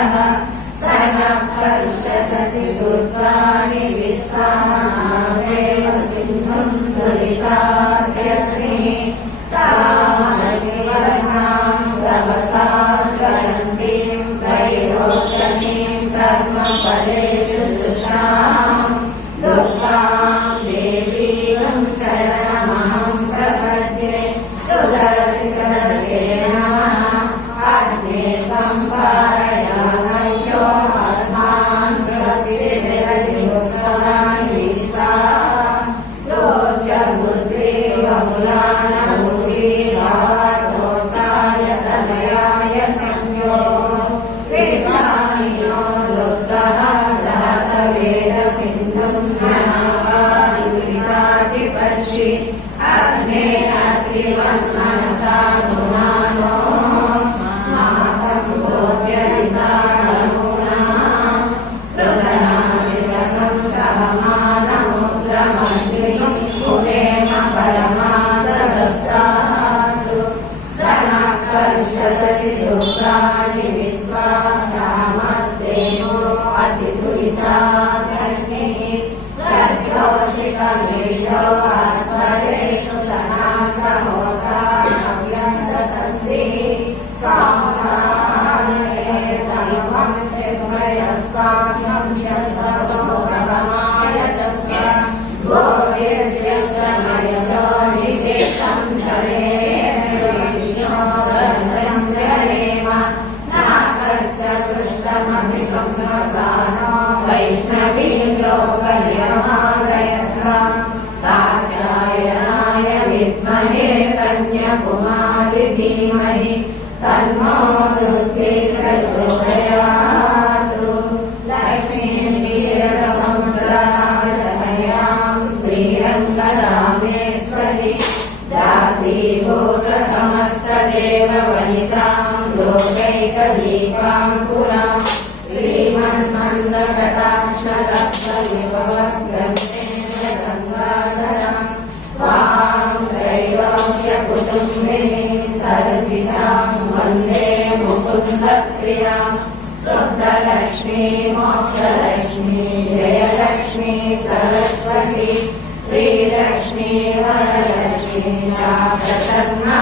Ajá. दैकदीपाङ्कुरा श्रीमन्मन्दकटाक्षलब्धविभवग्रन्थेन गङ्गाधरां त्वां त्रैलोक्यकुटुम्बिनी सरसितां वन्दे मुकुन्दप्रियां शुद्धलक्ष्मी मोक्षलक्ष्मी जयलक्ष्मी सरस्वती श्रीलक्ष्मी वरलक्ष्मी सा प्रसन्ना